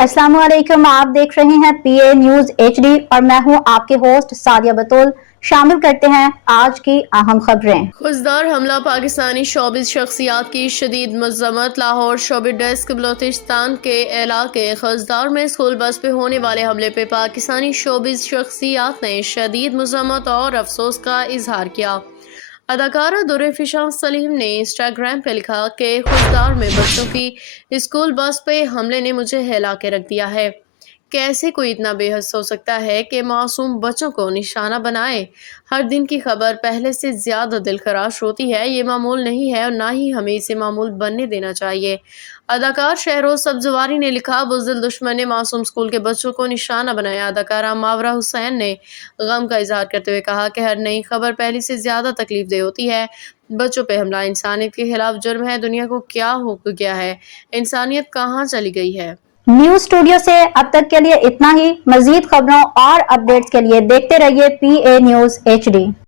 अस्सलाम वालेकुम, आप देख रहे हैं पीए न्यूज एचडी और मैं हूं आपके होस्ट सादिया बतूल। शामिल करते हैं आज की अहम खबरें। खुजदार हमला पाकिस्तानी शोबिस शख्सियात की शदीद मजम्मत। लाहौर शोबिस डेस्क बलोचिस्तान के इलाके खुजदार में स्कूल बस पे होने वाले हमले पे पाकिस्तानी शोबिस शख्सियात ने शदीद मजम्मत और अफसोस का इजहार किया। अदाकारा दुर्र-ए-फिशां सलीम ने इंस्टाग्राम पे लिखा कि खुजदार में बच्चों की स्कूल बस पे हमले ने मुझे हिला के रख दिया है। कैसे कोई इतना बेहस हो सकता है कि मासूम बच्चों को निशाना बनाए। हर दिन की खबर पहले से ज्यादा दिलखराश होती है। ये मामूल नहीं है और ना ही हमें इसे मामूल बनने देना चाहिए। अदाकार शहरोज सब्जवारी ने लिखा, बुज़दिल दुश्मन ने मासूम स्कूल के बच्चों को निशाना बनाया। अदाकारा मावरा हुसैन ने गम का इजहार करते हुए कहा कि हर नई खबर पहले से ज्यादा तकलीफ दे होती है। बच्चों पे हमला इंसानियत के खिलाफ जुर्म है। दुनिया को क्या हो गया है, इंसानियत कहाँ चली गई है। न्यूज स्टूडियो से अब तक के लिए इतना ही। मजीद खबरों और अपडेट्स के लिए देखते रहिए पीए न्यूज एचडी।